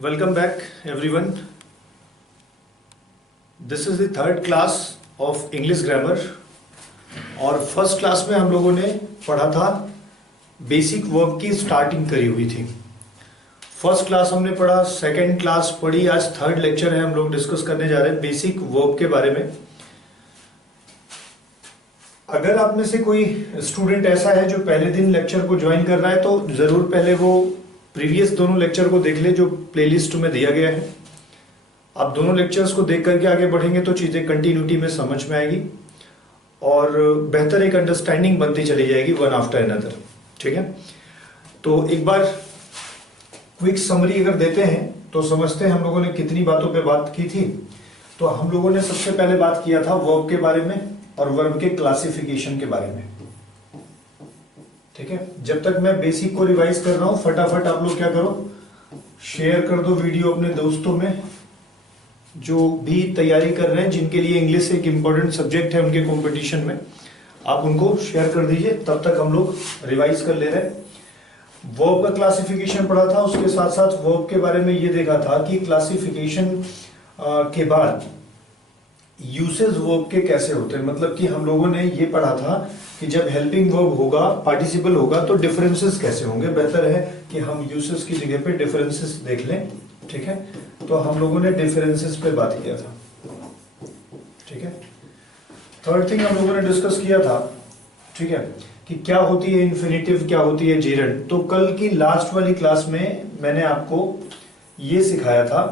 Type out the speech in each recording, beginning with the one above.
Welcome back everyone. This is the third class of English grammar और first class में हम लोगों ने पढ़ा था बेसिक वर्ब की स्टार्टिंग करी हुई थी। फर्स्ट क्लास हमने पढ़ा, सेकंड क्लास पढ़ी, आज थर्ड लेक्चर है। हम लोग डिस्कस करने जा रहे हैं बेसिक वर्ब के बारे में। अगर आप में से कोई स्टूडेंट ऐसा है जो पहले दिन लेक्चर को ज्वाइन कर रहा है तो ज़रूर पहले वो प्रीवियस दोनों लेक्चर को देख ले जो प्लेलिस्ट में दिया गया है। आप दोनों लेक्चर्स को देख करके आगे बढ़ेंगे तो चीज़ें कंटिन्यूटी में समझ में आएगी और बेहतर एक अंडरस्टैंडिंग बनती चली जाएगी वन आफ्टर अनदर। ठीक है, तो एक बार क्विक समरी अगर देते हैं तो समझते हैं हम लोगों ने कितनी बातों पे बात की थी। तो हम लोगों ने सबसे पहले बात किया था वर्ब के बारे में और वर्ब के क्लासिफिकेशन के बारे में। ठीक है, जब तक मैं बेसिक को रिवाइज कर रहा हूं फटाफट आप लोग क्या करो, शेयर कर दो वीडियो अपने दोस्तों में जो भी तैयारी कर रहे हैं, जिनके लिए इंग्लिश एक इंपॉर्टेंट सब्जेक्ट है उनके कंपटीशन में, आप उनको शेयर कर दीजिए। तब तक हम लोग रिवाइज कर ले रहे हैं। वर्ब का क्लासिफिकेशन पढ़ा था, उसके साथ साथ वर्ब के बारे में ये देखा था कि क्लासिफिकेशन के बाद यूसेज वर्ब के कैसे होते हैं। मतलब कि हम लोगों ने ये पढ़ा था कि जब हेल्पिंग वर्ब होगा, पार्टिसिपल होगा, तो डिफरेंसेस कैसे होंगे। बेहतर है कि हम यूसेज की जगह पे डिफरेंसेस देख लें। ठीक है, तो हम लोगों ने डिफरेंसेस पे बात किया था। ठीक है, थर्ड थिंग हम लोगों ने डिस्कस किया था, ठीक है, कि क्या होती है इन्फिनिटिव, क्या होती है जेरंड। तो कल की लास्ट वाली क्लास में मैंने आपको ये सिखाया था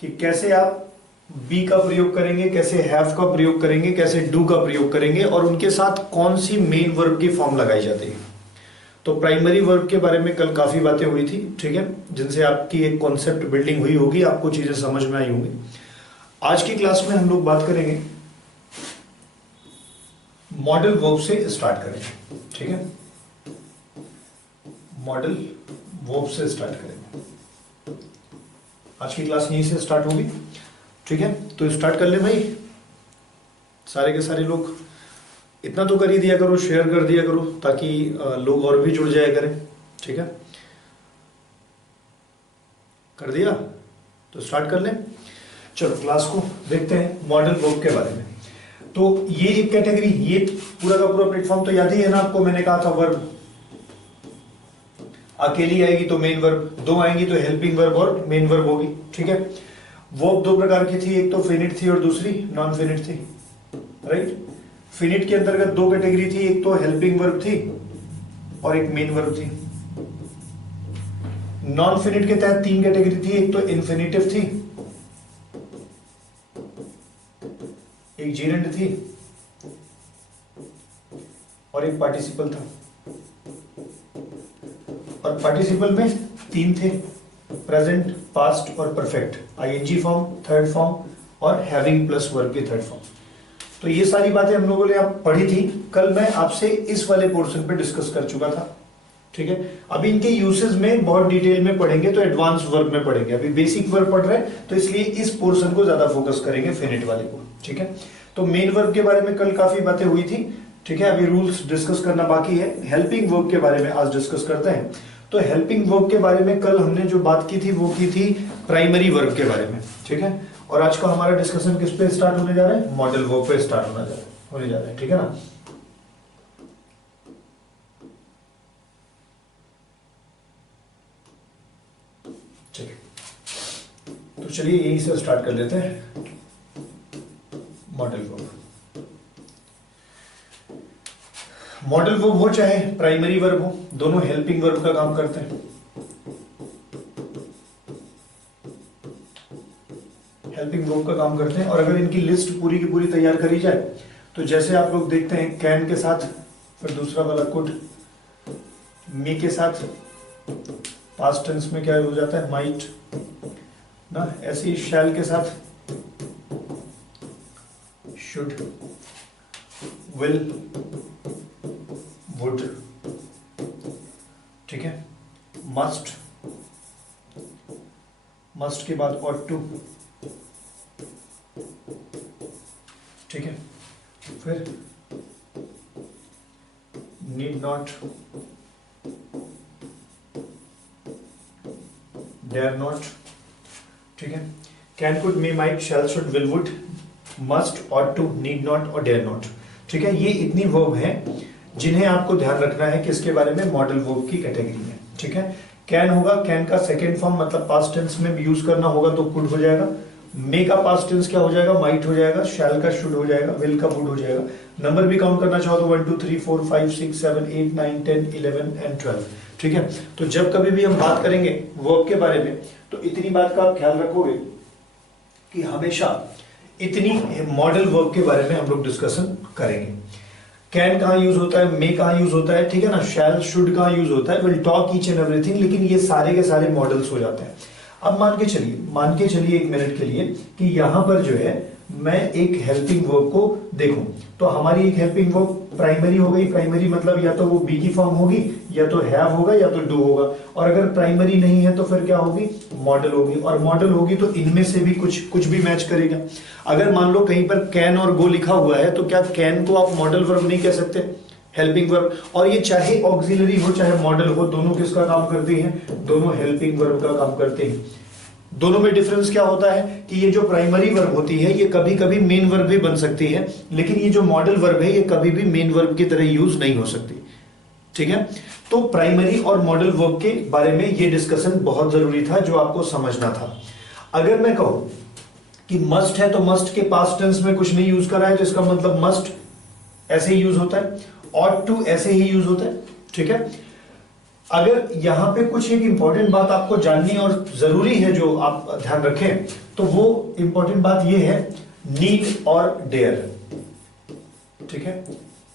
कि कैसे आप बी का प्रयोग करेंगे, कैसे हैव का प्रयोग करेंगे, कैसे डू का प्रयोग करेंगे और उनके साथ कौन सी मेन वर्ब की फॉर्म लगाई जाती है। तो प्राइमरी वर्ब के बारे में कल काफी बातें हुई थी, ठीक है, जिनसे आपकी एक कॉन्सेप्ट बिल्डिंग हुई होगी, आपको चीजें समझ में आई होंगी। आज की क्लास में हम लोग बात करेंगे मॉडल वर्ब से स्टार्ट करेंगे। ठीक है, मॉडल वर्ब से स्टार्ट करेंगे। आज की क्लास यहीं से स्टार्ट होगी। ठीक है, तो स्टार्ट कर ले भाई, सारे के सारे लोग। इतना तो कर ही दिया करो, शेयर कर दिया करो ताकि लोग और भी जुड़ जाया करें। ठीक है, कर दिया तो स्टार्ट कर लें। चलो क्लास को देखते हैं मॉडल वर्ब के बारे में। तो ये एक कैटेगरी, ये पूरा का पूरा प्लेटफॉर्म तो याद ही है ना आपको। मैंने कहा था वर्ब अकेली आएगी तो मेन वर्ब, दो आएंगी तो हेल्पिंग वर्ब और मेन वर्ब होगी। ठीक है, वर्ब दो प्रकार की थी, एक तो फिनिट थी और दूसरी नॉन फिनिट थी। राइट, फिनिट के अंतर्गत दो कैटेगरी थी, एक तो हेल्पिंग वर्ब थी और एक मेन वर्ब थी। नॉन फिनिट के तहत तीन कैटेगरी थी, एक तो इन्फिनिटिव थी, एक जीरेंड थी और एक पार्टिसिपल था। और पार्टिसिपल में तीन थे, प्रेजेंट, पास्ट और perfect, ING form, third form और हैविंग प्लस वर्ब की थर्ड फॉर्म। तो ये सारी बातें हम लोगों ने आप पढ़ी थी। कल मैं आपसे इस वाले पोर्शन पे डिस्कस कर चुका था। ठीक है, अभी इनके यूसेज में बहुत डिटेल में पढ़ेंगे तो एडवांस वर्ब में पढ़ेंगे। अभी बेसिक वर्ब पढ़ रहे हैं तो इसलिए इस पोर्शन को ज्यादा फोकस करेंगे, फिनिट वाले को। ठीक है, तो मेन वर्ब के बारे में कल काफी बातें हुई थी। ठीक है, अभी रूल्स डिस्कस करना बाकी है। हेल्पिंग वर्ब के बारे में आज डिस्कस करते हैं। तो हेल्पिंग वर्ब के बारे में कल हमने जो बात की थी वो की थी प्राइमरी वर्ब के बारे में। ठीक है, और आज का हमारा डिस्कशन किस पे स्टार्ट होने जा रहा है, मॉडल वर्ब पे स्टार्ट होने जा रहा है। ठीक है ना। ठीक है, तो चलिए यहीं से स्टार्ट कर लेते हैं मॉडल वर्ब। मॉडल वर्ब हो चाहे प्राइमरी वर्ब हो, दोनों हेल्पिंग वर्ब का काम करते हैं। हेल्पिंग वर्ब का काम करते हैं और अगर इनकी लिस्ट पूरी की पूरी तैयार करी जाए तो जैसे आप लोग देखते हैं कैन के साथ फिर दूसरा वाला कुड, मी के साथ पास्ट टेंस में क्या हो जाता है, माइट ना, ऐसे ही शैल के साथ शुड, विल, वुड। ठीक है, मस्ट, मस्ट के बाद ऑट टू। ठीक है, फिर नीड नॉट, डेयर नॉट, ठीक है। Can, could, may, might, shall, should, will, would, must, ought to, need not और डेयर नॉट, ठीक है। ये इतनी वर्ब हैं जिन्हें आपको ध्यान रखना है किसके बारे में, मॉडल वर्ब की कैटेगरी में, ठीक है। कैन होगा, कैन का सेकेंड फॉर्म मतलब पास्ट टेंस में भी यूज करना होगा तो कुड हो जाएगा। मे का पास्ट टेंस क्या हो जाएगा, माइट हो जाएगा। शैल का शुड हो जाएगा। विल का वुड हो जाएगा। नंबर भी काउंट करना चाहो तो 1 2 3 4 5 6 7 8 9 10 11 एंड 12, ठीक है। तो जब कभी भी हम बात करेंगे वर्ब के बारे में तो इतनी बात का आप ख्याल रखोगे कि हमेशा इतनी मॉडल वर्ब के बारे में हम लोग डिस्कशन करेंगे। कैन कहाँ यूज होता है, मे कहाँ यूज होता है, ठीक है ना, शैल शुड कहाँ यूज होता है, will talk each and everything, लेकिन ये सारे के सारे मॉडल्स हो जाते हैं। अब मान के चलिए एक मिनट के लिए कि यहां पर जो है मैं एक हेल्पिंग वर्ब को देखूं तो हमारी एक हेल्पिंग वर्ब प्राइमरी हो गई। प्राइमरी मतलब या तो वो बी की फॉर्म होगी या तो हैव होगा या तो डू होगा, और अगर प्राइमरी नहीं है तो फिर क्या होगी, मॉडल होगी। और मॉडल होगी तो इनमें से भी कुछ भी मैच करेगा। अगर मान लो कहीं पर कैन और गो लिखा हुआ है तो क्या कैन को आप मॉडल वर्ब नहीं कह सकते, हेल्पिंग वर्ब। और ये चाहे ऑक्सिलरी हो चाहे मॉडल हो, दोनों किसका काम करते हैं, दोनों हेल्पिंग वर्ब का काम करते हैं। दोनों में डिफरेंस क्या होता है कि ये जो प्राइमरी वर्ब होती है ये कभी कभी मेन वर्ब भी बन सकती है, लेकिन ये जो मॉडल वर्ब है ये कभी भी मेन वर्ब की तरह यूज नहीं हो सकती, ठीक है। तो प्राइमरी और मॉडल वर्ब के बारे में ये डिस्कशन बहुत जरूरी था जो आपको समझना था। अगर मैं कहूं कि मस्ट है तो मस्ट के पास्ट टेंस में कुछ नहीं यूज करा है तो इसका मतलब मस्ट ऐसे ही यूज होता है, ऑट टू ऐसे ही यूज होता है, ठीक है। अगर यहां पे कुछ एक इंपॉर्टेंट बात आपको जाननी और जरूरी है जो आप ध्यान रखें तो वो इंपॉर्टेंट बात ये है नीड और डेयर, ठीक है।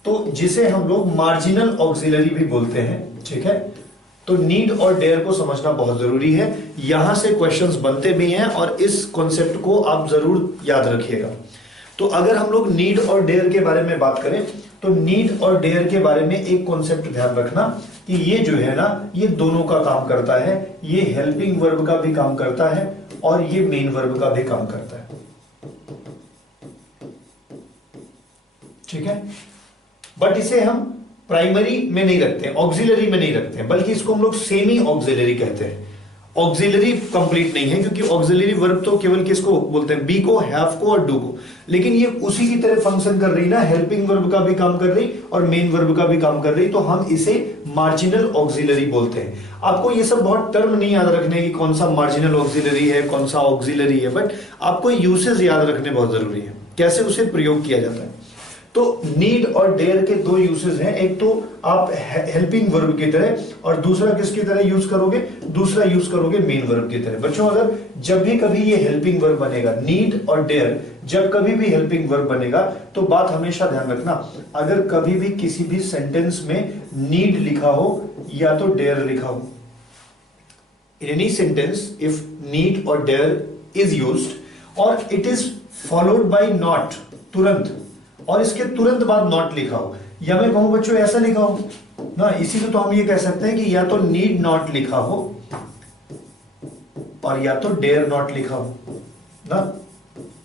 तो जिसे हम लोग मार्जिनल ऑक्सिलरी भी बोलते हैं, ठीक है। तो नीड और डेयर को समझना बहुत जरूरी है। यहां से क्वेश्चंस बनते भी हैं और इस कॉन्सेप्ट को आप जरूर याद रखिएगा। तो अगर हम लोग नीड और डेयर के बारे में बात करें तो नीड और डेयर के बारे में एक कॉन्सेप्ट ध्यान रखना कि ये जो है ना ये दोनों का काम करता है। ये हेल्पिंग वर्ब का भी काम करता है और ये मेन वर्ब का भी काम करता है, ठीक है। बट इसे हम प्राइमरी में नहीं रखते, ऑक्सिलरी में नहीं रखते, बल्कि इसको हम लोग सेमी ऑक्सिलरी कहते हैं। ऑक्सिलरी कंप्लीट नहीं है क्योंकि ऑक्सिलरी वर्ब तो केवल किसको बोलते हैं, बी को, हैव को और डू को, लेकिन ये उसी की तरह फंक्शन कर रही ना, हेल्पिंग वर्ब का भी काम कर रही और मेन वर्ब का भी काम कर रही, तो हम इसे मार्जिनल ऑक्सिलरी बोलते हैं। आपको ये सब बहुत टर्म नहीं याद रखने की कौन सा मार्जिनल ऑक्सिलरी है कौन सा ऑक्सिलरी है, बट आपको यूसेज याद रखने बहुत जरूरी है, कैसे उसे प्रयोग किया जाता है। तो नीड और डेयर के दो यूसेज हैं, एक तो आप हेल्पिंग वर्ब की तरह और दूसरा किसकी तरह यूज करोगे, दूसरा यूज करोगे मेन वर्ब की तरह। बच्चों अगर जब भी कभी ये हेल्पिंग वर्ब बनेगा, नीड और डेयर जब कभी भी हेल्पिंग वर्ब बनेगा तो बात हमेशा ध्यान रखना, अगर कभी भी किसी भी सेंटेंस में नीड लिखा हो या तो डेयर लिखा हो, in any sentence if need और डेयर इज यूज्ड और it is followed by not, तुरंत, और इसके तुरंत बाद नॉट लिखा हो, या मैं कहूं बच्चों ऐसा लिखा हो ना, इसी को तो हम ये कह सकते हैं कि या तो नीड नॉट लिखा हो और या तो डेयर नॉट लिखा हो ना,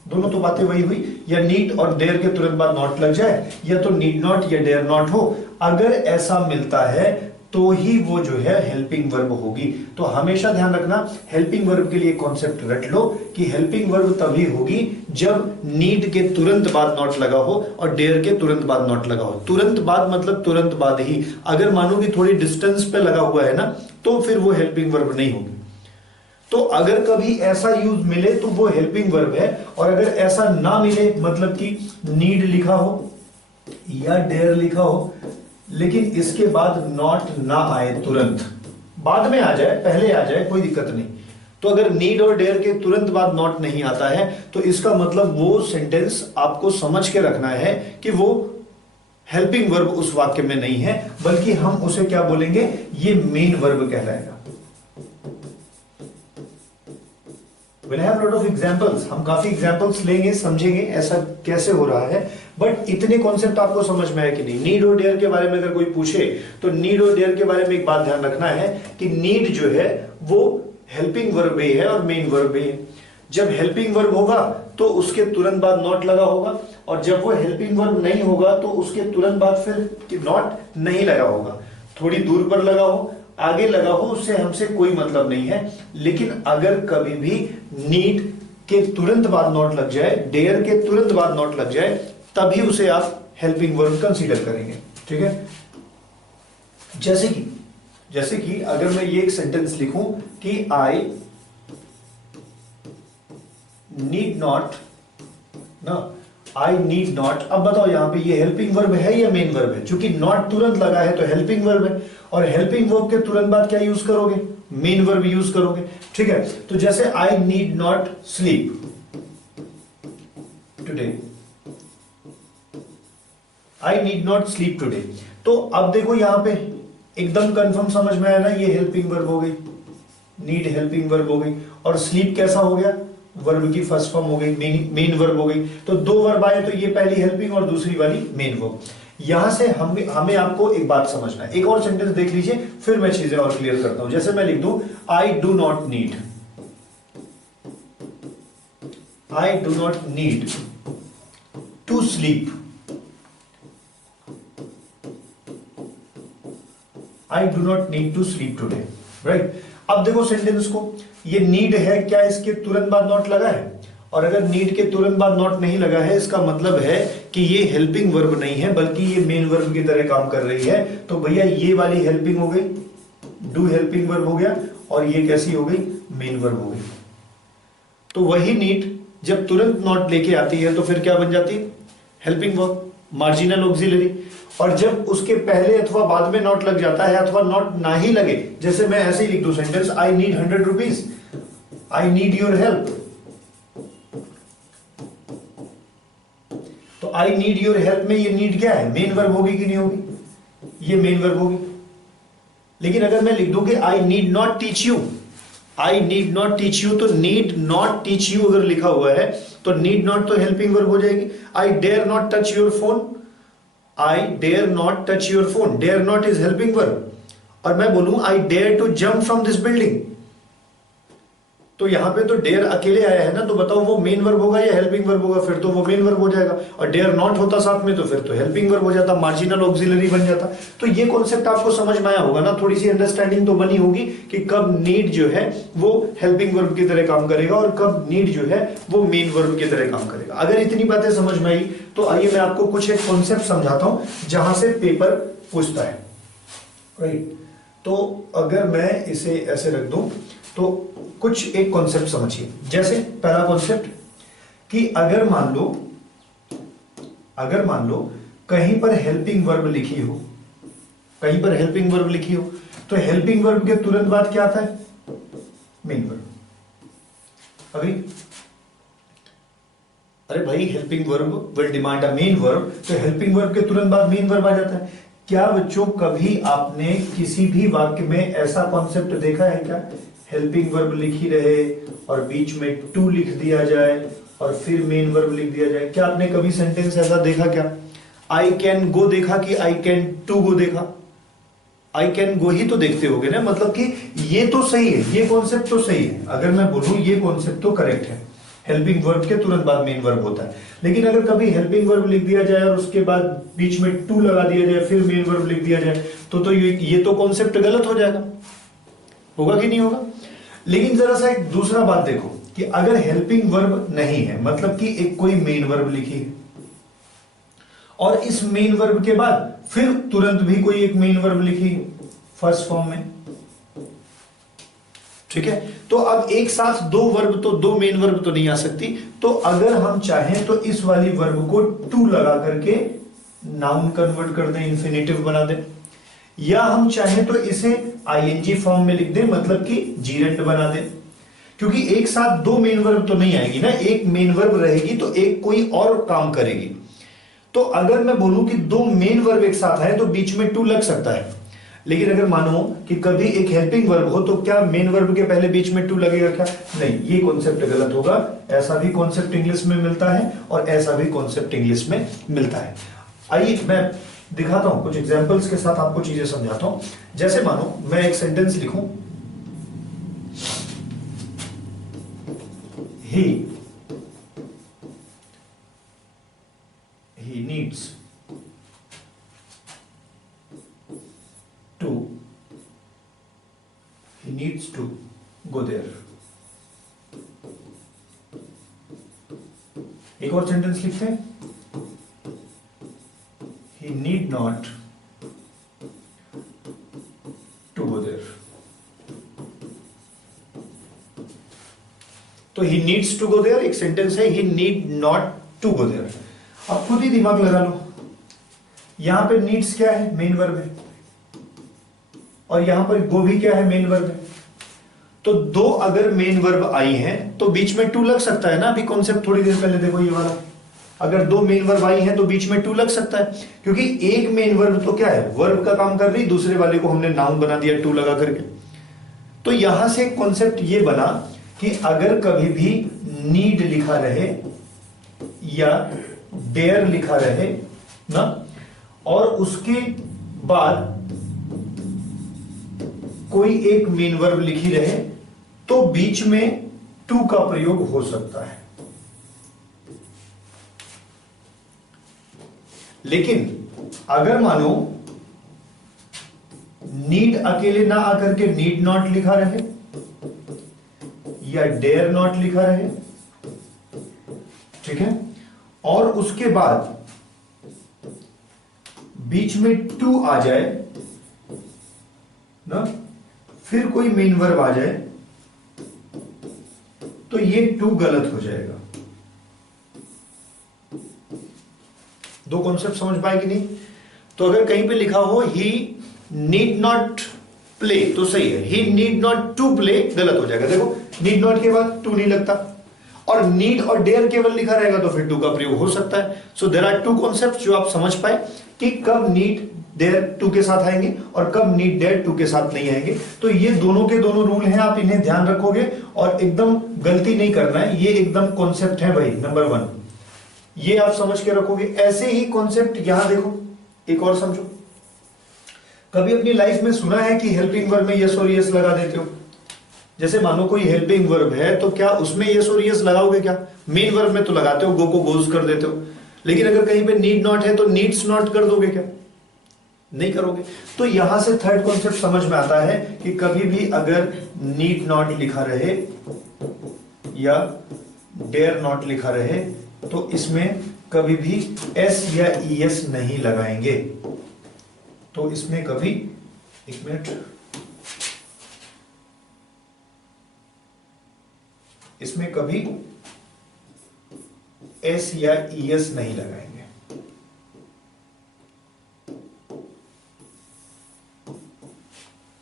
दोनों तो बातें वही हुई, या नीड और डेयर के तुरंत बाद नॉट लग जाए या तो नीड नॉट या डेयर नॉट हो। अगर ऐसा मिलता है तो ही वो जो है हेल्पिंग वर्ब होगी। तो हमेशा ध्यान रखना, हेल्पिंग वर्ब के लिए कॉन्सेप्ट रट लो कि हेल्पिंग वर्ब तभी होगी जब नीड के तुरंत बाद नॉट लगा हो और डेयर के तुरंत बाद नॉट लगा हो। तुरंत बाद मतलब तुरंत बाद ही, अगर मानो कि थोड़ी डिस्टेंस पे लगा हुआ है ना तो फिर वो हेल्पिंग वर्ब नहीं होगी। तो अगर कभी ऐसा यूज मिले तो वो हेल्पिंग वर्ब है, और अगर ऐसा ना मिले मतलब कि नीड लिखा हो या डेयर लिखा हो लेकिन इसके बाद नॉट ना आए, तुरंत बाद में आ जाए, पहले आ जाए, कोई दिक्कत नहीं। तो अगर नीड और डेयर के तुरंत बाद नॉट नहीं आता है तो इसका मतलब वो सेंटेंस आपको समझ के रखना है कि वो हेल्पिंग वर्ब उस वाक्य में नहीं है, बल्कि हम उसे क्या बोलेंगे, ये मेन वर्ब कहलाएगा। We'll have lot of examples, हम काफी एग्जाम्पल्स लेंगे, समझेंगे ऐसा कैसे हो रहा है, बट इतने कॉन्सेप्ट आपको समझ में आए कि नहीं। नीड और डेयर के बारे में अगर कोई पूछे तो नीड और डेयर के बारे में एक बात ध्यान रखना है कि नीड जो है वो हेल्पिंग वर्ब भी है और मेन वर्ब भी है। जब हेल्पिंग वर्ब होगा तो उसके तुरंत बाद नॉट लगा होगा, और जब वो हेल्पिंग वर्ब नहीं होगा तो उसके तुरंत बाद फिर नॉट नहीं लगा होगा, थोड़ी दूर पर लगा हो आगे लगा हो उससे हमसे कोई मतलब नहीं है, लेकिन अगर कभी भी नीड के तुरंत बाद नॉट लग जाए, डेयर के तुरंत बाद नॉट लग जाए, तभी उसे आप हेल्पिंग वर्ब कंसीडर करेंगे। ठीक है, जैसे कि अगर मैं ये एक सेंटेंस लिखूं कि आई नीड नॉट ना, आई नीड नॉट, अब बताओ यहां पे ये हेल्पिंग वर्ब है या मेन वर्ब है? क्योंकि नॉट तुरंत लगा है तो हेल्पिंग वर्ब है, और हेल्पिंग वर्ब के तुरंत बाद क्या यूज करोगे? मेन वर्ब यूज करोगे। ठीक है, तो जैसे आई need not sleep today, I need not sleep today, तो अब देखो यहां पे एकदम कंफर्म समझ में आया ना, ये हेल्पिंग वर्ब हो गई, नीड हेल्पिंग वर्ब हो गई, और स्लीप कैसा हो गया? वर्ब की फर्स्ट फॉर्म हो गई, मेन वर्ब हो गई। तो दो वर्ब आए, तो ये पहली हेल्पिंग और दूसरी वाली मेन वर्ब। यहां से हमें आपको एक बात समझना है। एक और सेंटेंस देख लीजिए, फिर मैं चीजें और क्लियर करता हूं। जैसे मैं लिख दूं I do not need, I do not need to sleep, I do not need to sleep today, right. अब देखो सेंटेंस को, ये नीड है, क्या इसके तुरंत बाद नॉट लगा है? और अगर नीड के तुरंत बाद नॉट नहीं लगा है, इसका मतलब है कि ये हेल्पिंग वर्ब नहीं है, बल्कि ये मेन वर्ब की तरह काम कर रही है। तो भैया ये वाली हेल्पिंग हो गई, डू हेल्पिंग वर्ब हो गया, और ये कैसी हो गई? मेन वर्ब हो गई। तो वही नीड जब तुरंत नॉट लेके आती है तो फिर क्या बन जाती है? Helping verb, marginal auxiliary. और जब उसके पहले अथवा बाद में नॉट लग जाता है, अथवा नॉट ना ही लगे, जैसे मैं ऐसे ही लिख दूं sentence I need 100 rupees, I need your help, तो आई नीड योर हेल्प में ये नीड क्या है? मेन वर्ब होगी कि नहीं होगी? ये मेन वर्ब होगी। लेकिन अगर मैं लिख दूं कि I need not teach you, I need not teach you, तो नीड नॉट टीच यू अगर लिखा हुआ है तो नीड नॉट तो हेल्पिंग वर्ब हो जाएगी। I dare not touch your phone, I dare not touch your phone, dare not is helping verb. और मैं बोलूं I dare to jump from this building, तो यहां पे तो डेयर अकेले आया है ना, तो बताओ वो मेन वर्ब होगा या हेल्पिंग वर्ब होगा? फिर तो वो मेन वर्ब हो जाएगा। और डेयर नॉट होता साथ में तो फिर तो हेल्पिंग वर्ब हो जाता, मार्जिनल ऑक्सिलरी बन जाता। तो ये कॉन्सेप्ट आपको समझ में आया होगा ना, थोड़ी सी अंडरस्टैंडिंग तो बनी होगी कि कब नीड जो है वो हेल्पिंग वर्ब की तरह काम करेगा और कब नीड जो है वो मेन वर्ब की तरह काम करेगा। अगर इतनी बातें समझ में आई तो आइए मैं आपको कुछ एक कॉन्सेप्ट समझाता हूं जहां से पेपर पूछता है, राइट। तो अगर मैं इसे ऐसे रख दूं तो कुछ एक कॉन्सेप्ट समझिए। जैसे पहला कॉन्सेप्ट कि अगर मान लो कहीं पर हेल्पिंग वर्ब लिखी हो, कहीं पर हेल्पिंग वर्ब लिखी हो, तो हेल्पिंग वर्ब के तुरंत बाद क्या आता है? Main verb. अभी अरे भाई helping verb will demand a main verb, तो हेल्पिंग वर्ब के तुरंत बाद मेन वर्ब आ जाता है। क्या बच्चों कभी आपने किसी भी वाक्य में ऐसा कॉन्सेप्ट देखा है क्या? हेल्पिंग वर्ब लिखी रहे और बीच में टू लिख दिया जाए और फिर मेन वर्ब लिख दिया जाए। क्या आपने कभी सेंटेंस ऐसा देखा क्या? आई कैन गो देखा कि आई कैन टू गो देखा? आई कैन गो ही तो देखते होगे ना, मतलब कि ये तो सही है, ये कॉन्सेप्ट तो सही है। अगर मैं बोलूं ये कॉन्सेप्ट तो करेक्ट है, हेल्पिंग वर्ब के तुरंत बाद मेन वर्ब होता है। लेकिन अगर कभी हेल्पिंग वर्ब लिख दिया जाए और उसके बाद बीच में टू लगा दिया जाए फिर मेन वर्ब लिख दिया जाए तो ये तो कॉन्सेप्ट गलत हो जाएगा, होगा कि नहीं होगा? लेकिन जरा सा एक दूसरा बात देखो कि अगर हेल्पिंग वर्ब नहीं है, मतलब कि एक कोई मेन वर्ब लिखी है और इस मेन वर्ब के बाद फिर तुरंत भी कोई एक मेन वर्ब लिखी फर्स्ट फॉर्म में, ठीक है, तो अब एक साथ दो वर्ब तो दो मेन वर्ब तो नहीं आ सकती। तो अगर हम चाहें तो इस वाली वर्ब को टू लगा करके नाउन कन्वर्ट कर दें, इंफिनिटिव बना दें, या हम चाहें तो इसे आईएनजी फॉर्म में लिख दें, मतलब कि जीरेंड बना दें। क्योंकि एक साथ दो मेन वर्ब तो नहीं आएगी ना, एक मेन वर्ब रहेगी तो एक कोई और काम करेगी। तो अगर मैं बोलूं कि दो मेन वर्ब एक साथ आए तो बीच में टू लग सकता है, लेकिन अगर मानो कि कभी एक हेल्पिंग वर्ब हो तो क्या मेन वर्ब के पहले बीच में टू लगेगा क्या? नहीं, ये कॉन्सेप्ट गलत होगा। ऐसा भी कॉन्सेप्ट इंग्लिश में मिलता है और ऐसा भी कॉन्सेप्ट इंग्लिश में मिलता है। आइए मैं दिखाता हूं, कुछ एग्जांपल्स के साथ आपको चीजें समझाता हूं। जैसे मानो मैं एक सेंटेंस लिखूं, he needs to he needs to go there. एक और सेंटेंस लिखते हैं, he need not to go there. तो he needs to go there एक सेंटेंस है, he need not to go there. अब खुद ही दिमाग लगा लो, यहां पे needs क्या है, मेन वर्ब है, और यहां पर go भी क्या है, मेन वर्ब है. तो दो अगर मेन वर्ब आई हैं तो बीच में टू लग सकता है ना. अभी कॉन्सेप्ट थोड़ी देर पहले देखो ये वाला, अगर दो मेन वर्ब आई हैं तो बीच में टू लग सकता है, क्योंकि एक मेन वर्ब तो क्या है, वर्ब का काम कर रही, दूसरे वाले को हमने नाउन बना दिया टू लगा करके. तो यहां से कॉन्सेप्ट ये बना कि अगर कभी भी नीड लिखा रहे या डेयर लिखा रहे ना, और उसके बाद कोई एक मेन वर्ब लिखी रहे, तो बीच में टू का प्रयोग हो सकता है. लेकिन अगर मानो नीड अकेले ना आकर के नीड नॉट लिखा रहे या डेयर नॉट लिखा रहे, ठीक है, और उसके बाद बीच में टू आ जाए ना, फिर कोई मेन वर्ब आ जाए, तो ये टू गलत हो जाएगा. दो कॉन्सेप्ट समझ पाए कि नहीं. तो अगर कहीं पे लिखा हो ही नीड नॉट प्ले तो सही है, ही नीड नॉट टू प्ले गलत हो जाएगा. देखो नीड नॉट के बाद टू नहीं लगता, और नीड और डेयर केवल लिखा रहेगा तो फिर टू का प्रयोग हो सकता है. So there are two concept जो आप समझ पाए कि कब नीड डेयर टू के साथ आएंगे और कब नीड डेयर टू के साथ नहीं आएंगे. तो ये दोनों के दोनों रूल हैं, आप इन्हें ध्यान रखोगे और एकदम गलती नहीं करना है. ये एकदम कॉन्सेप्ट है भाई, नंबर 1 ये आप समझ के रखोगे. ऐसे ही कॉन्सेप्ट यहां देखो, एक और समझो. कभी अपनी लाइफ में सुना है कि हेल्पिंग वर्ब में यस और यस लगा देते हो. जैसे मानो कोई हेल्पिंग वर्ब है तो क्या उसमें यस और यस लगाओगे क्या? मेन वर्ब में तो लगाते हो, गो को गोज कर देते हो. लेकिन अगर कहीं पे नीड नॉट है तो नीड्स नॉट कर दोगे क्या? नहीं करोगे. तो यहां से थर्ड कॉन्सेप्ट समझ में आता है कि कभी भी अगर नीड नॉट लिखा रहे या डेयर नॉट लिखा रहे तो इसमें कभी भी एस या ईएस नहीं लगाएंगे. तो इसमें कभी, एक मिनट, इसमें कभी एस या ईएस नहीं लगाएंगे.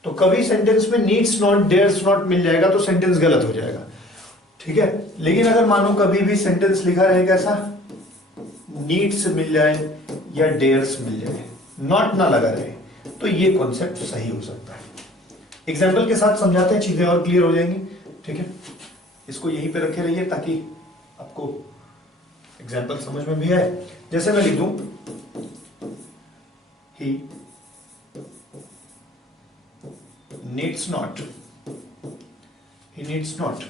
तो कभी सेंटेंस में नीड्स नॉट डेयर्स नॉट मिल जाएगा तो सेंटेंस गलत हो जाएगा, ठीक है. लेकिन अगर मानो कभी भी सेंटेंस लिखा रहेगा ऐसा, नीड्स मिल जाए या डेयर्स मिल जाए, नॉट ना लगा रहे, तो ये कॉन्सेप्ट सही हो सकता है. एग्जाम्पल के साथ समझाते हैं, चीजें और क्लियर हो जाएंगी, ठीक है. इसको यहीं पे रखे रहिए ताकि आपको एग्जाम्पल समझ में भी आए. जैसे मैं लिख दूं ही needs not, he needs not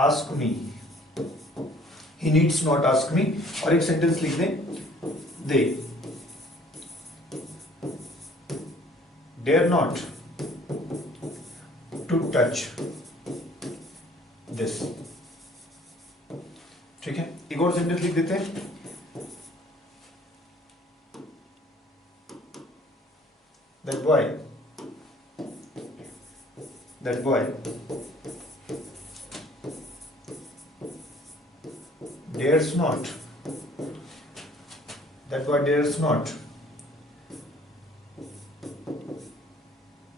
ask me, he needs not ask me, और एक सेंटेंस लिख दें, they dare not to touch this, ठीक है. एक और सेंटेंस लिख देते हैं, that boy dares not, that boy dares not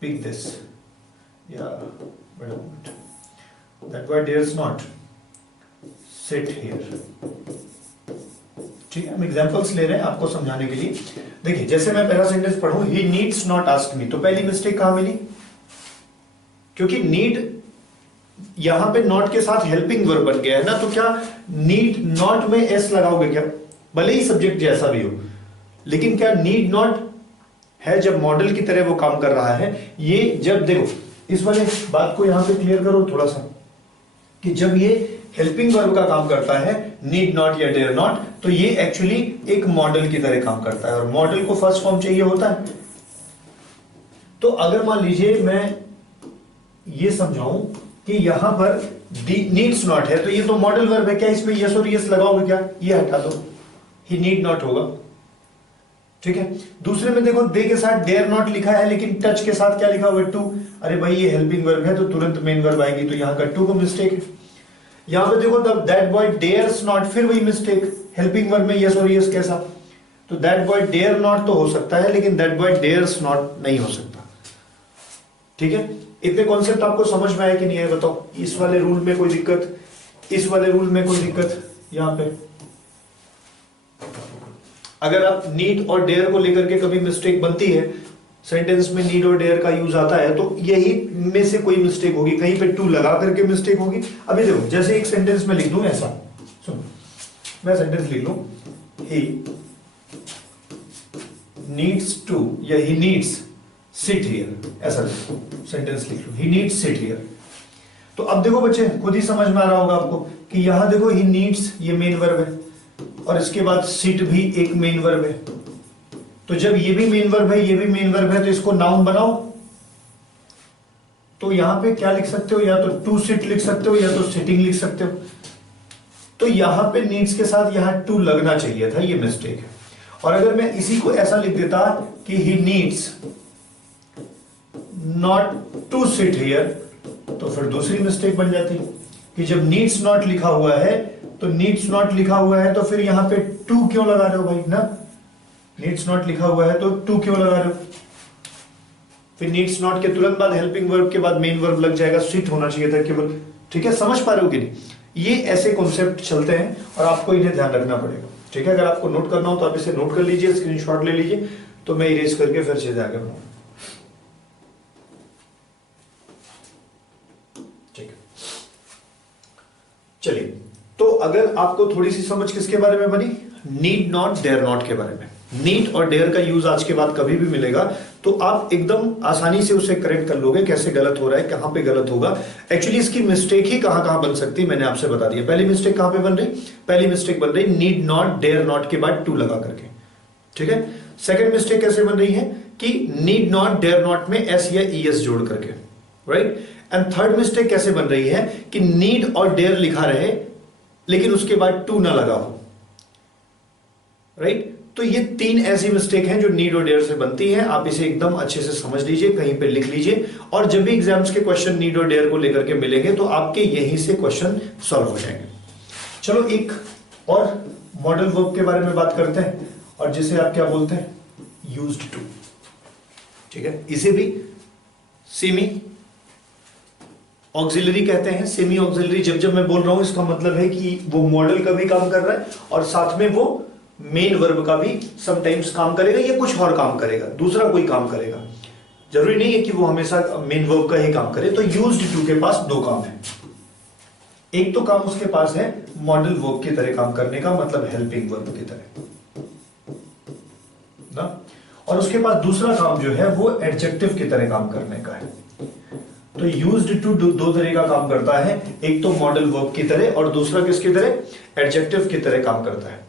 pick this, yeah, wait a moment, that boy dares not sit here. ठीक है, हम एग्जांपल्स ले रहे हैं आपको समझाने के लिए. देखिए जैसे मैं पहला सेंटेंस पढ़ूं, he needs not ask me, तो पहली मिस्टेक कहां मिली? क्योंकि नीड यहां पे नॉट के साथ हेल्पिंग वर्ब बन गया है ना, तो क्या नीड नॉट में एस लगाओगे क्या? भले ही सब्जेक्ट जैसा भी हो, लेकिन क्या नीड नॉट है जब मॉडल की तरह वो काम कर रहा है. ये जब देखो इस वाले बात को यहां पे क्लियर करो थोड़ा सा, कि जब ये हेल्पिंग वर्ब का काम करता है, नीड नॉट या डेयर नॉट, तो ये एक्चुअली एक मॉडल की तरह काम करता है, और मॉडल को फर्स्ट फॉर्म चाहिए होता है. तो अगर मान लीजिए मैं ये समझाऊं कि यहां पर नीड्स नॉट है, तो ये तो मॉडल वर्ब है, क्या इसमें यस और यस लगाओगे क्या? ये हटा दो, ही नीड नॉट होगा, ठीक है। दूसरे में देखो दे के साथ डेयर नॉट लिखा है, लेकिन टच के साथ क्या लिखा हुआ है? टू। अरे भाई ये हेल्पिंग वर्ब है तो तुरंत मेन वर्ब आएगी, तो यहां का टू को मिस्टेक है। यहां पे देखो दैट बॉय डेयर्स नॉट, फिर वही मिस्टेक, हेल्पिंग वर्ब में यस और यस कैसा? तो दैट बॉय डेयर नॉट तो हो सकता है, लेकिन दैट बॉय डेयर्स नॉट नहीं हो सकता, ठीक है। इतने कॉन्सेप्ट आपको समझ में आए कि नहीं आए बताओ? इस वाले रूल में कोई दिक्कत, इस वाले रूल में कोई दिक्कत? यहां पे अगर आप नीड और डेयर को लेकर के कभी मिस्टेक बनती है, सेंटेंस में नीड और डेयर का यूज आता है, तो यही में से कोई मिस्टेक होगी, कहीं पे टू लगा करके मिस्टेक होगी। अभी देखो जैसे एक सेंटेंस में लिख दूं ऐसा, सुनो मैं सेंटेंस लिख लूं, ही नीड्स टू या ही नीड्स सिट हियर, ऐसा सेंटेंस लिख लो, ही नीड्स सिट हियर। तो अब देखो बच्चे खुद ही समझ में आ रहा होगा आपको कि यहां देखो ही नीड्स ये मेन वर्ब है, और इसके बाद सिट भी एक मेन वर्ब है। तो जब ये भी मेन वर्ब है, ये भी मेन वर्ब है, तो इसको नाउन बनाओ। तो यहां पे क्या लिख सकते हो? या तो टू सिट लिख सकते हो, या तो सिटिंग लिख सकते हो। तो यहां पे नीड्स के साथ यहां टू लगना चाहिए था, ये मिस्टेक है। और अगर मैं इसी को ऐसा लिख देता कि he needs not to sit here, तो फिर दूसरी मिस्टेक बन जाती कि जब नीड्स नॉट लिखा हुआ है, तो नीड्स नॉट लिखा हुआ है तो फिर यहां पे टू क्यों लगा रहे हो भाई ना? नीड्स नॉट लिखा हुआ है तो टू क्यों लगा रहे हो? फिर नीड्स नॉट के तुरंत बाद हेल्पिंग वर्ब के बाद मेन वर्ब लग जाएगा, सिट होना चाहिए था केवल, ठीक है। समझ पा रहे हो कि नहीं? ये ऐसे कॉन्सेप्ट चलते हैं और आपको इन्हें ध्यान रखना पड़ेगा, ठीक है। अगर आपको नोट करना हो तो आप इसे नोट कर लीजिए, स्क्रीनशॉट ले लीजिए, तो मैं इरेज करके फिर चीजें आगे बढ़ाऊंगा, ठीक है। चलिए, तो अगर आपको थोड़ी सी समझ किसके बारे में बनी? नीड नॉट डेयर नॉट के बारे में। नीड और डेयर का यूज आज के बाद कभी भी मिलेगा तो आप एकदम आसानी से उसे करेक्ट कर लोगे, कैसे गलत हो रहा है, कहां पे गलत होगा। एक्चुअली इसकी मिस्टेक ही कहां कहां बन सकती है मैंने आपसे बता दिया। पहली मिस्टेक कहां पे बन रही? पहली मिस्टेक बन रही नीड नॉट डेयर नॉट के बाद टू लगा करके, ठीक है। सेकंड मिस्टेक कैसे बन रही है कि नीड नॉट डेयर नॉट में एस या ईएस जोड़ करके, राइट। एंड थर्ड मिस्टेक कैसे बन रही है कि नीड और डेयर लिखा रहे लेकिन उसके बाद टू ना लगा हो, राइट। तो ये तीन ऐसी मिस्टेक हैं जो नीड और डेयर से बनती हैं। आप इसे एकदम अच्छे से समझ लीजिए, कहीं पे लिख लीजिए, और जब भी एग्जाम्स के क्वेश्चन नीड और डेयर को लेकर के मिलेंगे तो आपके यहीं से क्वेश्चन सॉल्व हो जाएंगे। चलो एक और मॉडल वर्ब के बारे में बात करते हैं, और जिसे आप क्या बोलते हैं? यूज्ड टू, ठीक है। इसे भी सेमी ऑक्सिलरी कहते हैं। सेमी ऑक्सिलरी जब जब मैं बोल रहा हूं इसका मतलब है कि वो मॉडल का भी काम कर रहा है और साथ में वो मेन वर्ब का भी समटाइम्स काम करेगा, या कुछ और काम करेगा, दूसरा कोई काम करेगा। जरूरी नहीं है कि वो हमेशा मेन वर्ब का ही काम करे। तो यूज्ड टू के पास दो काम है। एक तो काम उसके पास है मॉडल वर्ब की तरह काम करने का, मतलब हेल्पिंग वर्ब की तरह ना, और उसके पास दूसरा काम जो है वो एडजेक्टिव की तरह काम करने का है। तो यूज्ड टू दो तरह का काम करता है, एक तो मॉडल वर्ब की तरह और दूसरा किसकी तरह? एडजेक्टिव की तरह काम करता है।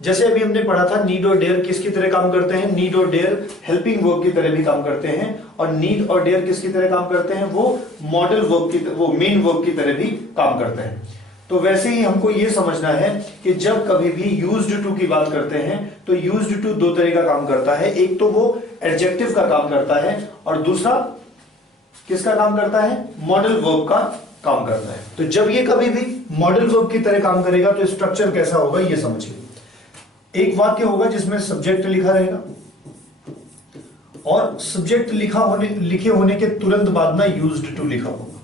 जैसे अभी हमने पढ़ा था नीड और डेयर किसकी तरह काम करते हैं? नीड और डेयर हेल्पिंग वर्ब की तरह भी काम करते हैं, और नीड और डेयर किसकी तरह काम करते हैं? वो मॉडल वर्ब की, वो मेन वर्ब की तरह भी काम करते हैं। तो वैसे ही हमको ये समझना है कि जब कभी भी यूज्ड टू की बात करते हैं तो यूज्ड टू दो तरह का काम करता है। एक तो वो एडजेक्टिव का काम करता है और दूसरा किसका काम करता है? मॉडल वर्ब का काम करता है। तो जब ये कभी भी मॉडल वर्ब की तरह काम करेगा तो स्ट्रक्चर कैसा होगा ये समझिए। एक वाक्य होगा जिसमें सब्जेक्ट लिखा रहेगा, और सब्जेक्ट लिखे होने के तुरंत बाद ना यूज्ड टू लिखा होगा।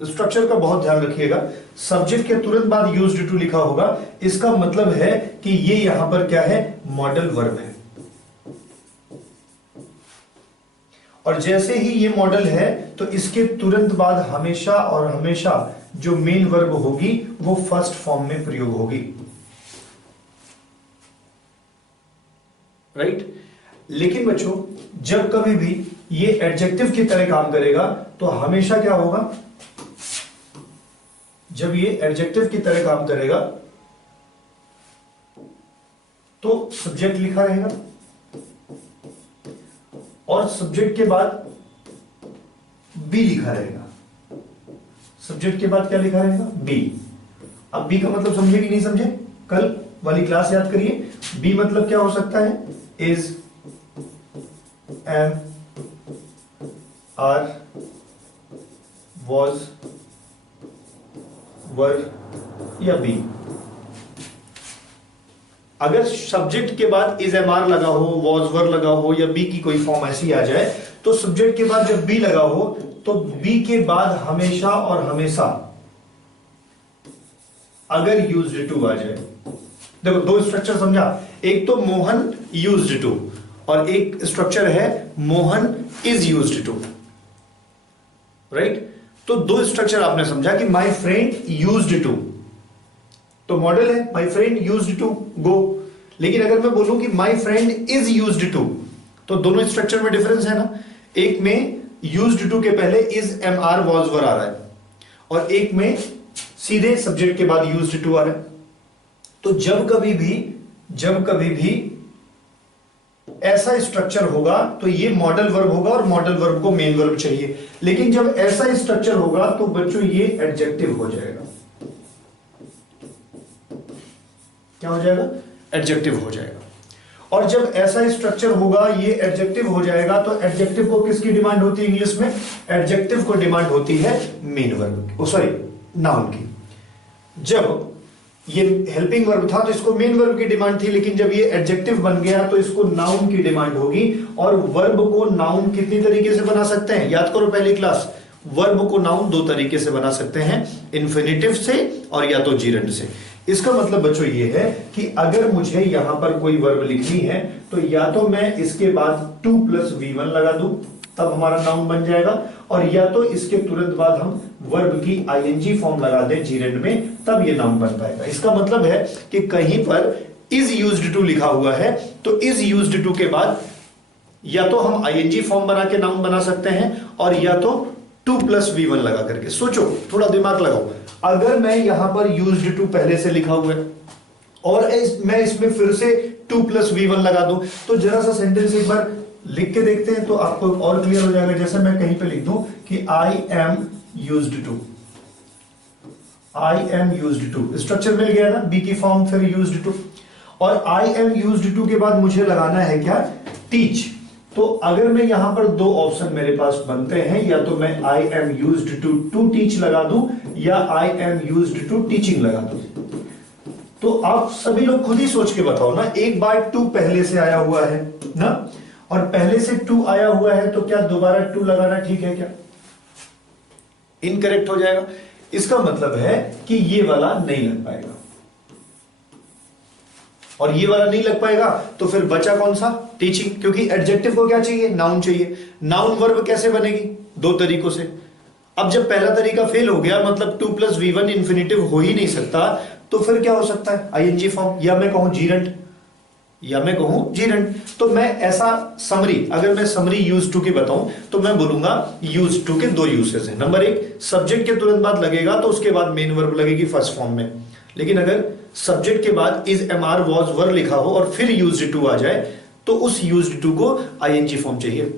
स्ट्रक्चर का बहुत ध्यान रखिएगा। सब्जेक्ट के तुरंत बाद यूज्ड टू लिखा होगा, इसका मतलब है कि ये यहां पर क्या है? मॉडल वर्ब है। और जैसे ही ये मॉडल है तो इसके तुरंत बाद हमेशा और हमेशा जो मेन वर्ब होगी वो फर्स्ट फॉर्म में प्रयोग होगी, राइट। लेकिन बच्चों जब कभी भी ये एडजेक्टिव की तरह काम करेगा तो हमेशा क्या होगा? जब ये एडजेक्टिव की तरह काम करेगा तो सब्जेक्ट लिखा रहेगा और सब्जेक्ट के बाद बी लिखा रहेगा। सब्जेक्ट के बाद क्या लिखा रहेगा? बी। अब बी का मतलब समझे कि नहीं समझे? कल वाली क्लास याद करिए। बी मतलब क्या हो सकता है? इज, एम, आर, वॉज, वर या बी। अगर सब्जेक्ट के बाद इज, एम, आर लगा हो, वॉज, वर लगा हो या बी की कोई फॉर्म ऐसी आ जाए, तो सब्जेक्ट के बाद जब बी लगा हो तो बी के बाद हमेशा और हमेशा अगर यूज्ड टू आ जाए। देखो दो स्ट्रक्चर समझा, एक तो मोहन यूज्ड टू और एक स्ट्रक्चर है Mohan is used to, right? तो दो स्ट्रक्चर आपने समझा कि माय फ्रेंड यूज्ड टू, तो मॉडल है my friend used to go. लेकिन अगर मैं बोलूं कि my friend is used to, तो दोनों स्ट्रक्चर में डिफरेंस है ना। एक में यूज्ड टू के पहले इज, एम, आर, वॉज, वर आ रहा है और एक में सीधे सब्जेक्ट के बाद यूज्ड टू आ रहा है। तो जब कभी भी ऐसा स्ट्रक्चर होगा तो ये मॉडल वर्ब होगा और मॉडल वर्ब को मेन वर्ब चाहिए। लेकिन जब ऐसा स्ट्रक्चर होगा तो बच्चों ये एडजेक्टिव हो जाएगा। क्या हो जाएगा? एडजेक्टिव हो जाएगा। और जब ऐसा स्ट्रक्चर होगा ये एडजेक्टिव हो जाएगा, तो एडजेक्टिव को किसकी डिमांड होती है इंग्लिश में? एडजेक्टिव को डिमांड होती है मेन वर्ब की, सॉरी नाउन की। जब ये हेल्पिंग वर्ब था तो इसको मेन वर्ब की डिमांड थी, लेकिन जब ये एडजेक्टिव बन गया तो इसको नाउन की डिमांड होगी। और वर्ब को नाउन कितनी तरीके से बना सकते हैं? याद करो पहली क्लास, वर्ब को नाउन दो तरीके से बना सकते हैं, इन्फिनिटिव से और या तो जीरंड से। इसका मतलब बच्चों ये है कि अगर मुझे यहां पर कोई वर्ब लिखनी है तो या तो मैं इसके बाद 2 + V1 लगा दूं, तब हमारा नाउन बन जाएगा, और या तो इसके तुरंत बाद हम वर्ब की आईएनजी फॉर्म लगा दें जीरेंड में, तब ये नाउन बन पाएगा। इसका मतलब है कि कहीं पर इज यूज्ड टू लिखा हुआ है तो इज यूज्ड टू के बाद या तो हम आईएनजी फॉर्म बना के नाउन बना सकते हैं और या तो 2 + V1 लगा करके। सोचो, थोड़ा दिमाग लगाओ। अगर मैं यहां पर यूज्ड टू पहले से लिखा हुआ है और मैं इसमें फिर से 2 + V1 लगा दूं, तो जरा सा सेंटेंस एक बार लिख के देखते हैं तो आपको और क्लियर हो जाएगा। जैसे मैं कहीं पे लिख दूं कि I am used to, I am used to, structure मिल गया ना, बी की फॉर्म फिर यूज्ड टू, और आई एम यूज्ड टू के बाद मुझे लगाना है क्या? टीच। तो अगर मैं यहां पर दो ऑप्शन मेरे पास बनते हैं, या तो मैं I am used to teach लगा दूं या I am used to teaching लगा दूं। तो आप सभी लोग खुद ही सोच के बताओ ना, एक बार 2 पहले से आया हुआ है ना, और पहले से 2 आया हुआ है, तो क्या दोबारा 2 लगाना ठीक है क्या? इनकरेक्ट हो जाएगा। इसका मतलब है कि ये वाला नहीं लग पाएगा, और ये वाला नहीं लग पाएगा तो फिर बचा कौन सा? टीचिंग। क्योंकि एडजेक्टिव को क्या चाहिए? नाउन चाहिए। नाउन वर्ब कैसे बनेगी? दो तरीकों से। अब जब पहला तरीका फेल हो गया, मतलब 2 + V1 इन्फिनिटिव हो ही नहीं सकता, तो फिर क्या हो सकता है? आईएनजी फॉर्म, या मैं कहूं जीरंट, तो मैं ऐसा समरी, अगर मैं समरी यूज टू की बताऊं तो मैं बोलूंगा यूज टू के दो यूसेज हैं। नंबर 1, सब्जेक्ट के तुरंत बाद लगेगा तो उसके बाद मेन वर्ब लगेगी फर्स्ट फॉर्म में। लेकिन अगर सब्जेक्ट के बाद इज, एम, आर, वॉज, वर लिखा हो और फिर यूज्ड टू आ जाए, तो उस यूज्ड टू को आईएनजी फॉर्म चाहिए।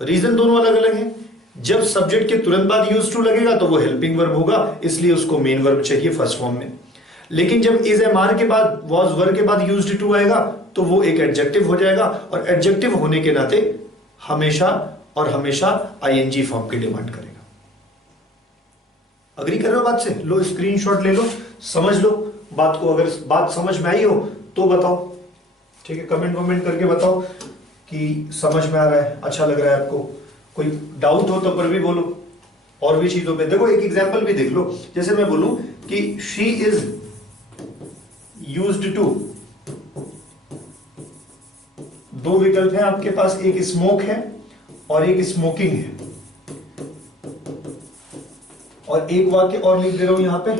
रीजन दोनों अलग अलग हैं। जब सब्जेक्ट के तुरंत बाद यूज्ड टू लगेगा तो वो हेल्पिंग वर्ब होगा, इसलिए उसको मेन वर्ब चाहिए फर्स्ट फॉर्म में। लेकिन जब इज, एम, आर के बाद, वॉज, वर के बाद यूज्ड टू आएगा तो वो एक एडजेक्टिव हो जाएगा, और एडजेक्टिव होने के नाते हमेशा और हमेशा आईएनजी फॉर्म की डिमांड करेगा। अग्री कर रहे हो बात से? लो स्क्रीनशॉट ले लो, समझ लो बात को। अगर बात समझ में आई हो तो बताओ, ठीक है? कमेंट करके बताओ कि समझ में आ रहा है, अच्छा लग रहा है आपको। कोई डाउट हो तो पर भी बोलो, और भी चीजों पे देखो। एक एग्जांपल भी देख लो। जैसे मैं बोलूं कि शी इज यूज्ड टू, दो विकल्प हैं आपके पास, एक स्मोक है और एक स्मोकिंग है। और एक वाक्य और लिख दे रहा हूं यहां पे,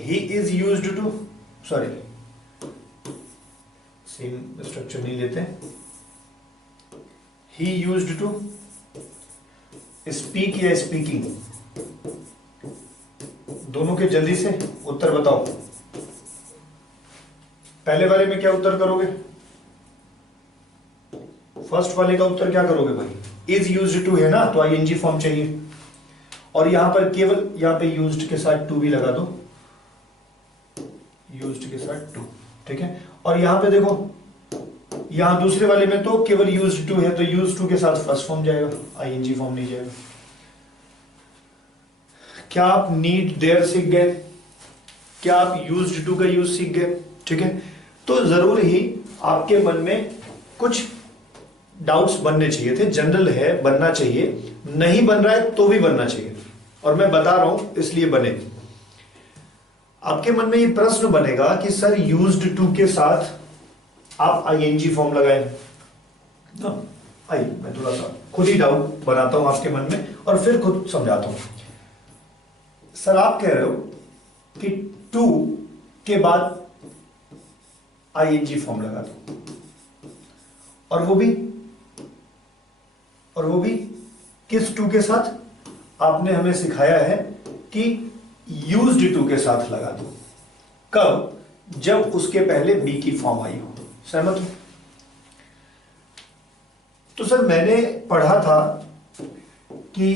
he is used to, sorry same structure नहीं लेते, ही यूज्ड टू स्पीक या स्पीकिंग। दोनों के जल्दी से उत्तर बताओ। पहले वाले में क्या उत्तर करोगे? फर्स्ट वाले का उत्तर क्या करोगे भाई? इज यूज्ड टू है ना, तो आईएनजी फॉर्म चाहिए। और यहां पर केवल यहां पे यूज्ड के साथ टू भी लगा दो, यूज्ड के साथ टू, ठीक है। और यहां पे देखो, यहां दूसरे वाले में तो केवल यूज्ड टू है, तो यूज्ड टू के साथ फर्स्ट फॉर्म जाएगा, आईएनजी फॉर्म नहीं जाएगा। क्या आप नीड देयर सीख गए? क्या आप यूज्ड टू का यूज सीख गए? ठीक है। तो जरूर ही आपके मन में कुछ डाउट्स बनने चाहिए थे, जनरल है, बनना चाहिए, नहीं बन रहा है तो भी बनना चाहिए, और मैं बता रहा हूं इसलिए बने। आपके मन में ये प्रश्न बनेगा कि सर यूज्ड टू के साथ आप आईएनजी फॉर्म लगाएं ना। आइए मैं थोड़ा सा खुद ही डाउट बनाता हूं आपके मन में और फिर खुद समझाता हूं। सर आप कह रहे हो कि टू के बाद आईएनजी फॉर्म लगा दो, और वो भी किस टू के साथ? आपने हमें सिखाया है कि यूज्ड टू के साथ लगा दो। कब? जब उसके पहले बी की फॉर्म आई हो। सहमत हो? तो सर मैंने पढ़ा था कि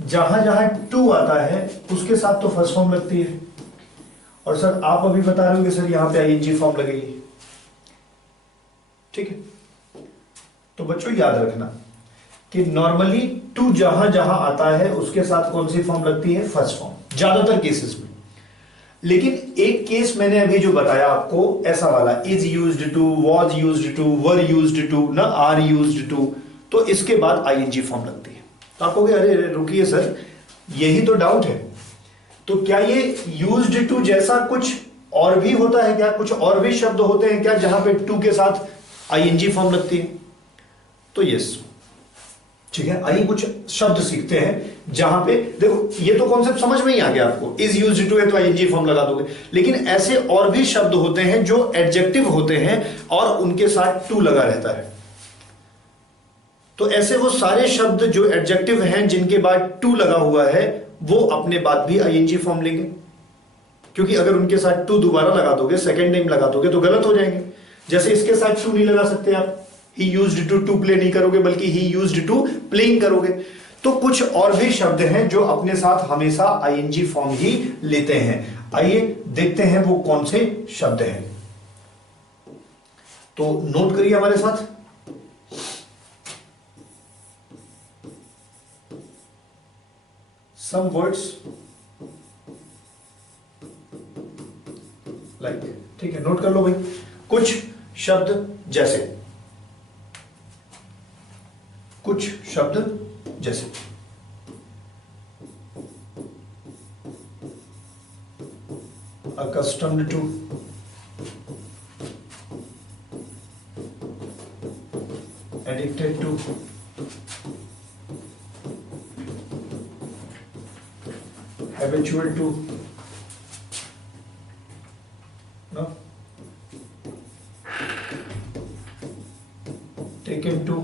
जहां जहां टू आता है उसके साथ तो फर्स्ट फॉर्म लगती है, और सर आप अभी बता रहे हो कि सर यहां पे आईएनजी फॉर्म लगेगी। ठीक है, तो बच्चों याद रखना कि नॉर्मली टू जहां जहां आता है उसके साथ कौन सी फॉर्म लगती है? फर्स्ट फॉर्म, ज्यादातर केसेस में। लेकिन एक केस मैंने अभी जो बताया आपको, ऐसा वाला, is used to, was used to, were used to ना, आर यूज्ड टू, तो इसके बाद आईएनजी फॉर्म लगती है। तो आप कहोगे अरे रुकिए सर, यही तो डाउट है, तो क्या ये यूज्ड टू जैसा कुछ और भी होता है क्या? कुछ और भी शब्द होते हैं क्या जहां पे टू के साथ आईएनजी फॉर्म लगती है? तो यस, ठीक है। आइए कुछ शब्द सीखते हैं जहां पे देखो, ये तो कॉन्सेप्ट समझ में ही आ गया आपको, इज यूज्ड टू है तो आईएनजी फॉर्म लगा दोगे। लेकिन ऐसे और भी शब्द होते हैं जो एडजेक्टिव होते हैं और उनके साथ टू लगा रहता है। तो ऐसे वो सारे शब्द जो एडजेक्टिव हैं जिनके बाद टू लगा हुआ है, वो अपने बाद भी आईएनजी फॉर्म लेंगे, क्योंकि अगर उनके साथ टू दोबारा लगा दोगे, सेकेंड टाइम लगा दोगे, तो गलत हो जाएंगे। जैसे इसके साथ टू नहीं लगा सकते आप, he used to play नहीं करोगे, बल्कि he used to playing करोगे। तो कुछ और भी शब्द हैं जो अपने साथ हमेशा आईएनजी फॉर्म ही लेते हैं। आइए देखते हैं वो कौन से शब्द हैं। तो नोट करिए हमारे साथ। some words like, ठीक है, नोट कर लो भाई। कुछ शब्द जैसे, कुछ शब्द जैसे accustomed to, addicted to, habitual to, no, taken to,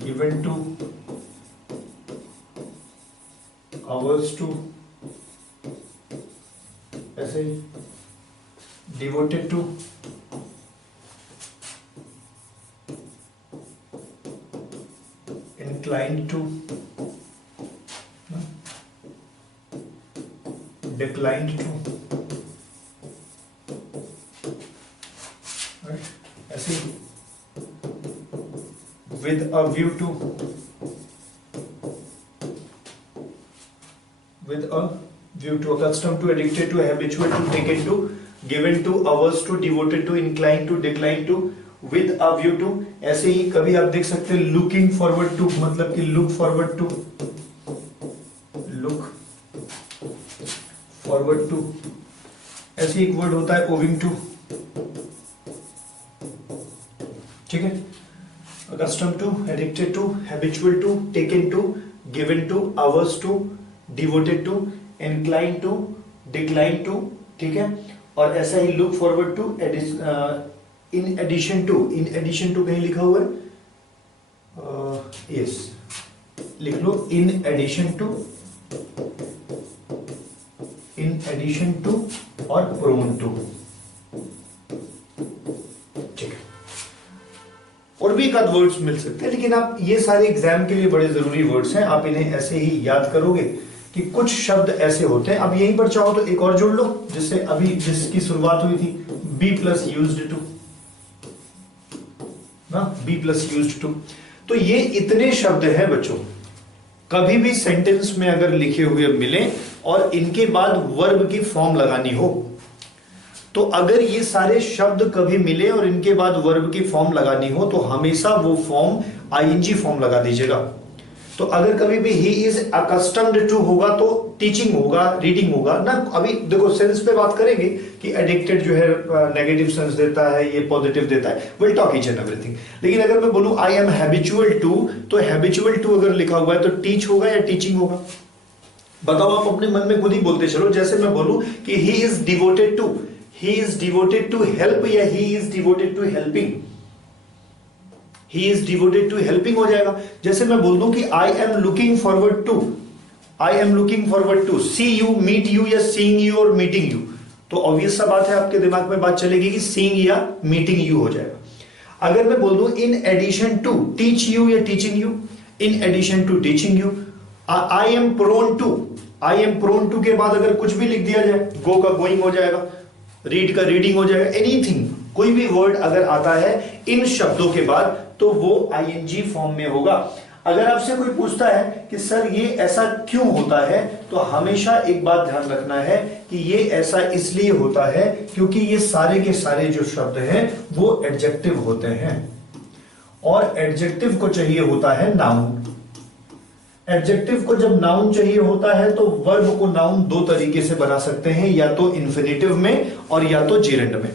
given to, hours to, ऐसे ही devoted to, inclined to, declined to, right? ऐसे ही with a view to, with a view to, accustomed to, addicted to, habitual to, taken to, given to, averse to, devoted to, inclined to, declined to, with a view to। ऐसे ही कभी आप देख सकते हैं looking forward to, मतलब कि look forward to, look forward to। ऐसे एक वर्ड होता है owing to, ठीक है। accustomed to, addicted to, habitual to, taken to, given to, averse to, devoted to, inclined to, declined to, ठीक है। और ऐसा ही look forward to, in addition to, in addition to कहीं लिखा हुआ है, yes, लिख लो in addition to, in addition to और प्रोन टू। ठीक है, और भी एक आध वर्ड्स मिल सकते हैं, लेकिन आप ये सारे एग्जाम के लिए बड़े जरूरी वर्ड्स हैं, आप इन्हें ऐसे ही याद करोगे कि कुछ शब्द ऐसे होते हैं। अब यहीं पर चाहो तो एक और जोड़ लो, जिससे अभी जिसकी शुरुआत हुई थी, बी प्लस यूज्ड टू ना, बी प्लस यूज्ड टू। तो ये इतने शब्द हैं बच्चों, कभी भी सेंटेंस में अगर लिखे हुए मिले और इनके बाद वर्ब की फॉर्म लगानी हो, तो अगर ये सारे शब्द कभी मिले और इनके बाद वर्ब की फॉर्म लगानी हो तो हमेशा वो फॉर्म आईएनजी फॉर्म लगा दीजिएगा। तो अगर कभी भी ही इज अकस्टम्ड टू होगा तो टीचिंग होगा, रीडिंग होगा ना। अभी देखो सेंस पे बात करेंगे कि एडिक्टेड जो है नेगेटिव सेंस देता है, ये पॉजिटिव देता है, will talk each and everything. लेकिन अगर मैं बोलूं आई एम हैबिचुअल टू, तो हैबिचुअल टू अगर लिखा हुआ है तो टीच होगा या टीचिंग होगा? बताओ, आप अपने मन में खुद ही बोलते चलो। जैसे मैं बोलूं कि he is devoted to, he is devoted to help या he is devoted to helping, he is devoted to helping हो जाएगा। जैसे मैं बोल दूं कि I am looking forward to, I am looking forward to see you, meet you या seeing you और meeting you, तो ऑब्वियस सा बात है आपके दिमाग में बात चलेगी कि seeing या meeting you हो जाएगा। अगर मैं बोल दूं in addition to teach you या teaching you, in addition to teaching you, I am prone to, I am prone to के बाद अगर कुछ भी लिख दिया जाए, go का going हो जाएगा, रीड का रीडिंग हो जाएगा, एनीथिंग, कोई भी वर्ड अगर आता है इन शब्दों के बाद तो वो आईएनजी फॉर्म में होगा। अगर आपसे कोई पूछता है कि सर ये ऐसा क्यों होता है, तो हमेशा एक बात ध्यान रखना है कि ये ऐसा इसलिए होता है क्योंकि ये सारे के सारे जो शब्द हैं वो एडजेक्टिव होते हैं, और एडजेक्टिव को चाहिए होता है नाउन। एडजेक्टिव को जब नाउन चाहिए होता है तो वर्ब को नाउन दो तरीके से बना सकते हैं, या तो इन्फिनिटिव में और या तो जेरेंड में।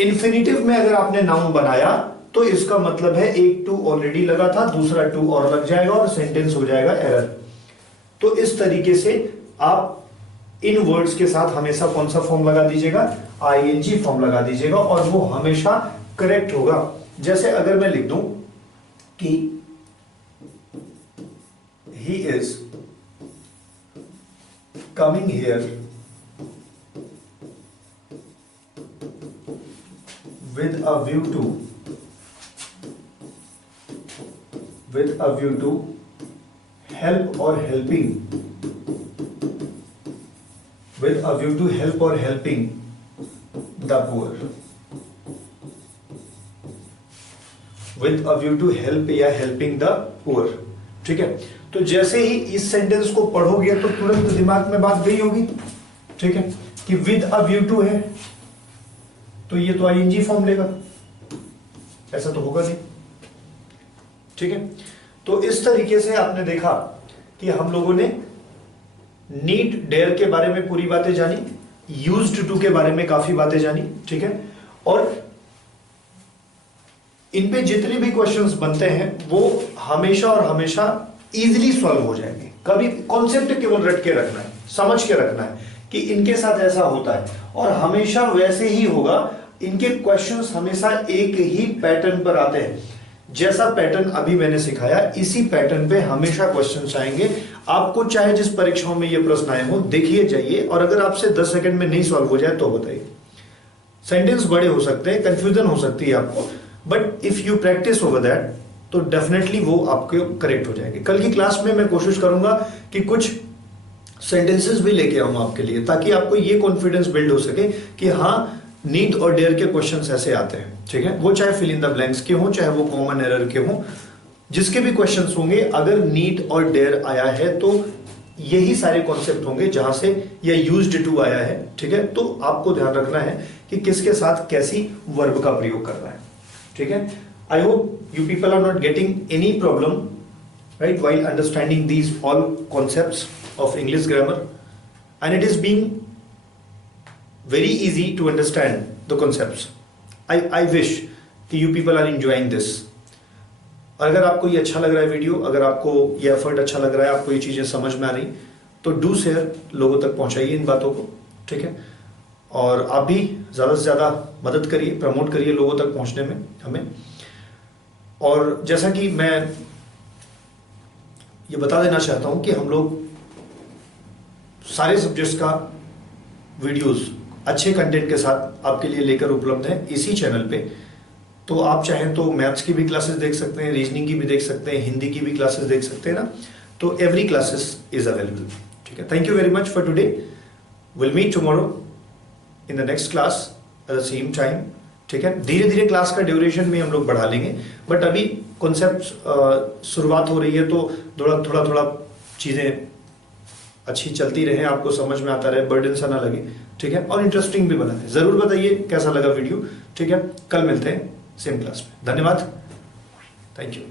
इन्फिनिटिव में अगर आपने नाउन बनाया तो इसका मतलब है एक टू ऑलरेडी लगा था, दूसरा टू और लग जाएगा और सेंटेंस हो जाएगा एरर। तो इस तरीके से आप इन वर्ड्स के साथ हमेशा कौन सा फॉर्म लगा दीजिएगा? आईएनजी फॉर्म लगा दीजिएगा, और वो हमेशा करेक्ट होगा। जैसे अगर मैं लिख दूं कि he is coming here with a view to help or helping, with a view to help or helping the poor, with a view to help या helping the poor। ठीक है, तो जैसे ही इस सेंटेंस को पढ़ोगे तो तुरंत दिमाग में बात गई होगी, ठीक है, कि विद अ व्यू टू है तो ये तो आईएनजी फॉर्म लेगा, ऐसा तो होगा नहीं। ठीक है, तो इस तरीके से आपने देखा कि हम लोगों ने नीड डेयर के बारे में पूरी बातें जानी, यूज्ड टू के बारे में काफी बातें जानी। ठीक है, और इन पे जितने भी क्वेश्चंस बनते हैं वो हमेशा और हमेशा इजीली सॉल्व हो जाएंगे। कभी कॉन्सेप्ट केवल रट के रखना है, समझ के रखना है कि इनके साथ ऐसा होता है, और हमेशा वैसे ही होगा। इनके क्वेश्चंस हमेशा एक ही पैटर्न पर आते हैं, जैसा पैटर्न अभी मैंने सिखाया इसी पैटर्न पे हमेशा क्वेश्चंस आएंगे। आपको चाहे जिस परीक्षाओं में ये प्रश्न आए हो देखिए जाइए, और अगर आपसे 10 सेकंड में नहीं सॉल्व हो जाए तो बताइए। सेंटेंस बड़े हो सकते हैं, कंफ्यूजन हो सकती है आपको, but if you practice over that तो डेफिनेटली वो आपके करेक्ट हो जाएंगे। कल की क्लास में मैं कोशिश करूंगा कि कुछ सेंटेंसेस भी लेके आऊंगा आपके लिए, ताकि आपको ये कॉन्फिडेंस बिल्ड हो सके कि हाँ, नीड और डेयर के क्वेश्चंस ऐसे आते हैं। ठीक है, वो चाहे फिल इन द ब्लैंक्स के हों, चाहे वो कॉमन एरर के हों, जिसके भी क्वेश्चंस होंगे, अगर नीड और डेयर आया है तो यही सारे कॉन्सेप्ट होंगे जहां से या यूज्ड टू आया है। ठीक है, तो आपको ध्यान रखना है कि किसके साथ कैसी वर्ब का प्रयोग करना है। ठीक है, I hope you people are not getting any problem right while understanding these all concepts of English grammar, and it is being very easy to understand the concepts. I wish कि you people are enjoying this. अगर आपको ये अच्छा लग रहा है video, अगर आपको ये एफर्ट अच्छा लग रहा है, आपको ये चीजें समझ में आ रही, तो डू शेयर, लोगों तक पहुंचाइए इन बातों को। ठीक है, और आप भी ज्यादा से ज्यादा मदद करिए, प्रमोट करिए लोगों तक पहुंचने में हमें। और जैसा कि मैं ये बता देना चाहता हूं कि हम लोग सारे सब्जेक्ट्स का वीडियोस अच्छे कंटेंट के साथ आपके लिए लेकर उपलब्ध है इसी चैनल पे। तो आप चाहें तो मैथ्स की भी क्लासेस देख सकते हैं, रीजनिंग की भी देख सकते हैं, हिंदी की भी क्लासेस देख सकते हैं ना। तो एवरी क्लासेस इज अवेलेबल। ठीक है, thank you very much for today. Will meet tomorrow in the next class at the same time. ठीक है, धीरे धीरे क्लास का ड्यूरेशन भी हम लोग बढ़ा लेंगे, बट अभी कॉन्सेप्ट शुरुआत हो रही है तो थोड़ा थोड़ा चीज़ें अच्छी चलती रहे, आपको समझ में आता रहे, बर्डन सा ना लगे। ठीक है, और इंटरेस्टिंग भी बना है। ज़रूर बताइए कैसा लगा वीडियो। ठीक है, कल मिलते हैं सेम क्लास में। धन्यवाद, थैंक यू।